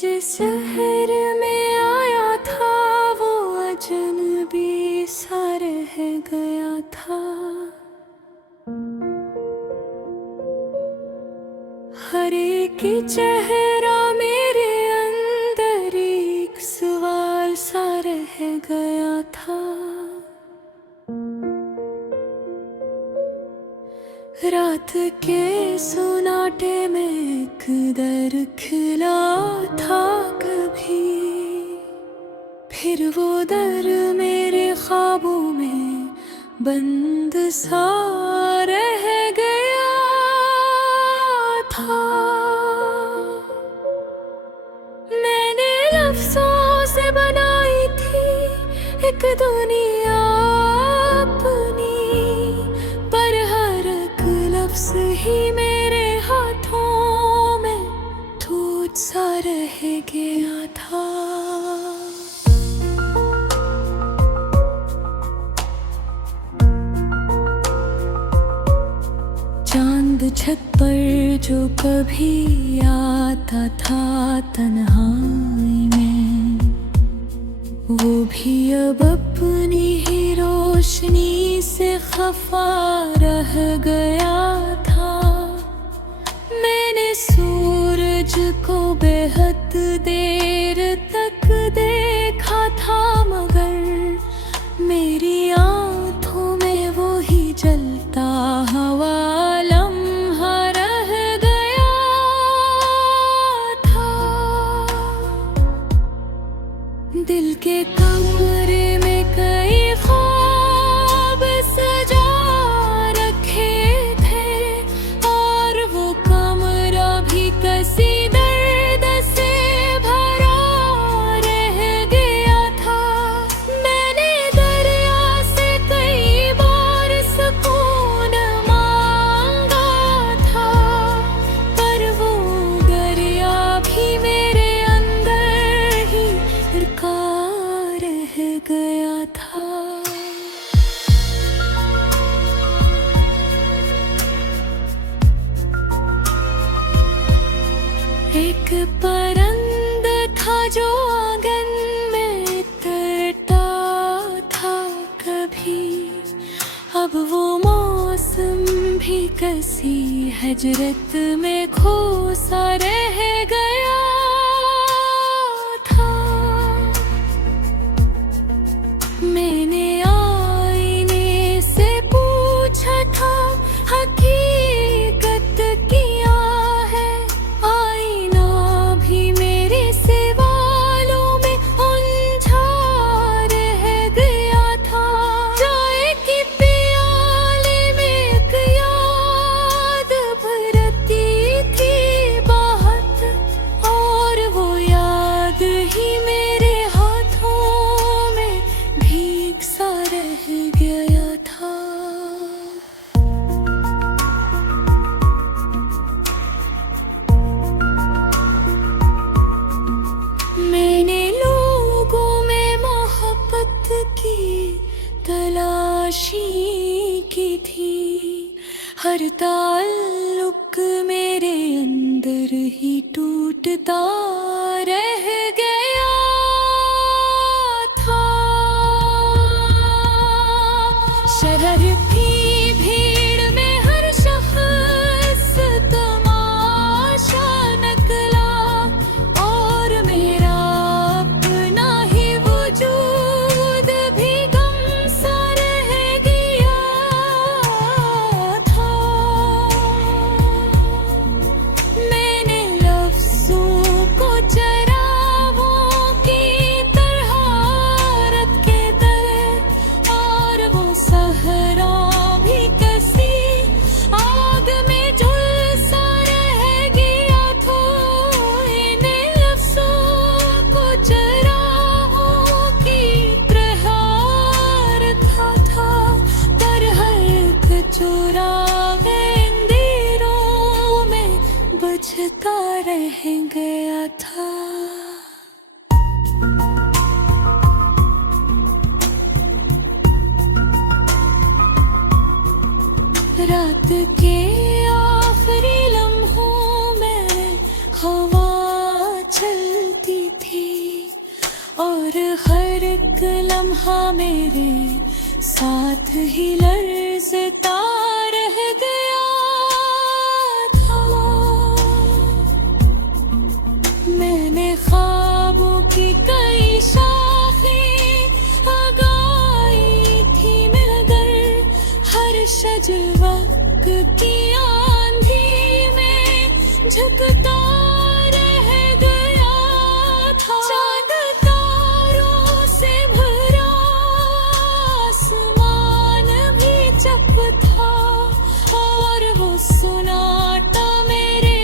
जिस शहर में आया था वो अजनबी सा रह गया था। हर एक चेहरा मेरे अंदर एक सवाल सा रह गया था। रात के सुनाटे में एक दर खिला था कभी, फिर वो दर मेरे ख्वाबों में बंद सा रह गया था। मैंने लफ्ज़ों से बनाई थी एक दुनिया अपनी, पर हर एक लफ्ज़ ही मेरे हाथों में टूट सा रह गया था। चांद छत पर जो कभी आता था तन्हाई में, वो भी अब अपनी ही रोशनी से खफा रह गया था। मैंने सूरज को बेहद देर तक देखा था, मगर मेरी आंखों में वो ही जलता हवा लम्हा रह गया था। दिल के कमरे में कई ख्वाब सजा रखे थे, और वो कमरा भी कसी दर्द से भरा रह गया था। मैंने दरिया से कई बार सुकून मांगा था, पर वो दरिया भी मेरे अंदर ही रुका रह गया था। एक परिंदा था जो आंगन में तैरता था कभी, अब वो मौसम भी कसी हजरत में खो सा रह गया था। मैंने आईने से पूछा था हकीकत क्या है, आईना भी मेरे सवालों में उलझा रह गया था। चाय की प्याले में एक याद भरती थी बहुत, और वो याद ही मेरे हाथों में भीग सा रह गया था। मैंने लोगों में मोहब्बत की तलाशी की थी, हर ताल्लुक मेरे अंदर ही टूटता रह गया था। शहर की भीड़ में हर शख्स तमाशा निकला, और मेरा अपना ही वजूद भी गम सा रह गया था। मैंने लफ्ज़ों को चरागों की तरह रखे थे, और वो सहरा भी कसी आग में झुल सा रह गया था। इन लफ्ज़ों को चरागों की तरह रखा था, पर हर एक चुराग अंधेरों में बुझता रह गया था। रात के आखिरी लम्हों में हवा चलती साथ ही लर्ज़ता रह गया था। मैंने ख्वाबों की कई शाखें लगाई थी मगर हर शजवक की आंधी में झुकता रह गया था। चांद तारों से भरा आसमान भी चप था और वो सुनाटा मेरे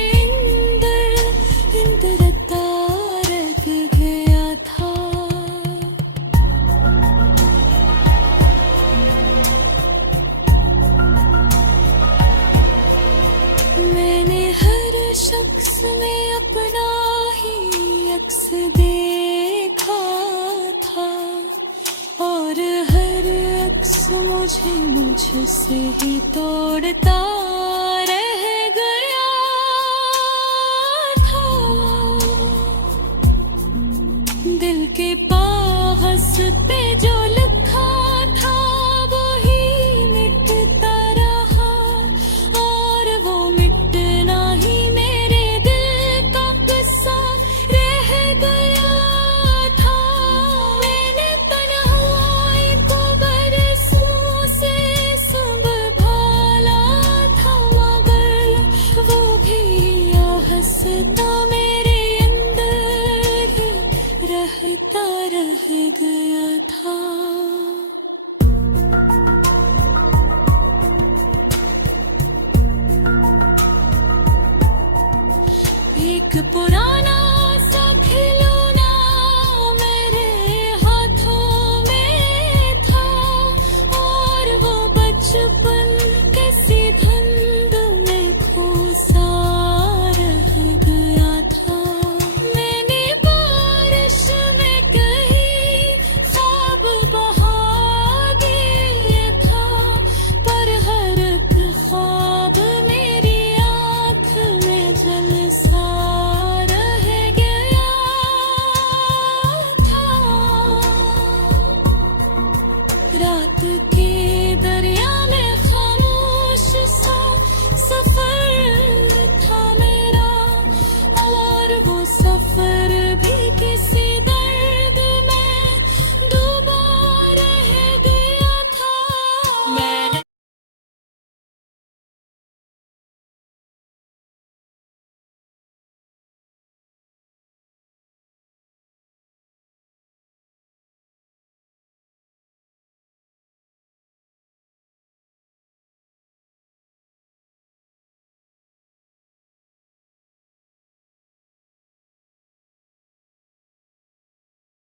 इंदरता रख गया था। मैंने हर शख्स में अपना ही अक्स देखा था और हर अक्स मुझे मुझसे ही तोड़ता रह गया था। दिल के पास पे जो लिखा था वही मिटता रहा और वो मिटना ही मेरे दिल का किस्सा रह गया था। मैंने तन्हाई को बरसों से संभाला था मगर वो भी हंसता मेरे अंदर रहता रह गया था। एक पुराना